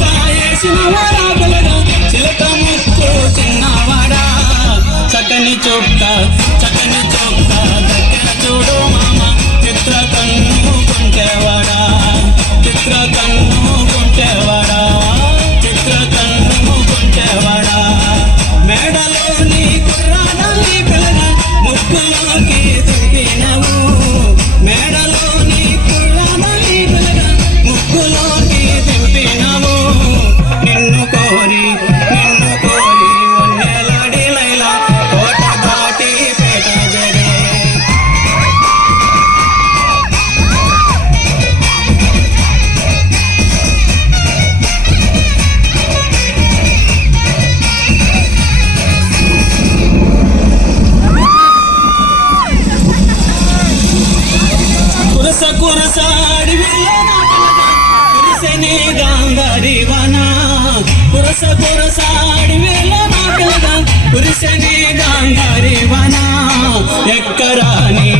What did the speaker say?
చుక్క వేసిన వాడా పిల్లగా చిలక ముక్కు చిన్నవాడా చక్కని చుక్క దగ్గర చూడు మామ చిత్ర కన్ను కొంటేవాడా చిత్ర కన్ను కొంటేవాడా చిత్ర కన్ను కొంటేవాడా మేడలోని కుర్రాడని పిల్లగా ముక్కులోకి దిగినవు మేడలోని కుర్రాడని పిల్లగా ముక్కులోకి దింపినవు నిన్ను కోరి వన్నెలాడి లైలా కోట దాటి పేట జరే కురసాడి కురిసెనే గాంధారివనా కురసాడి వేళ నా పిల్లగా కురిసెనే గాంధారివనా ఎక్కరాని